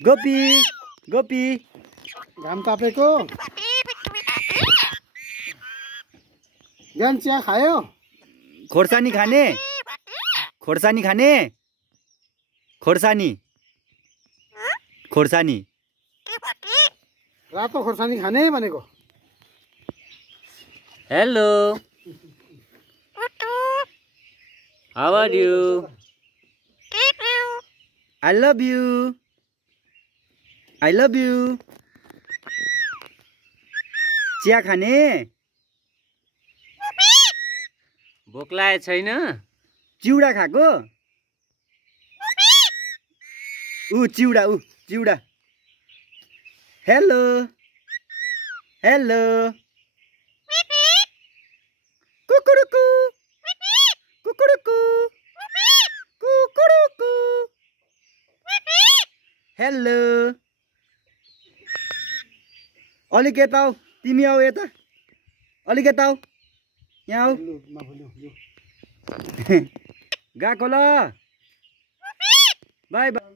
गोपी गोपी घाम तापेको बिहान चिया खायो खोर्सानी खाने खोर्सानी खाने खोर्सानी खोर्सानी रातो खोर्सानी खाने भनेको hello how are you I love you I love you चिया खाने भोक लागेको छैन चिउडा खाएको चिउडा हेलो हेलो कुकुरुकु कुकुरुकु कुकुरुकु हेलो अलिक यता आऊ तिमी आऊ यता अलिक यता आऊ यहाँ आऊ गएको ल बाई बाई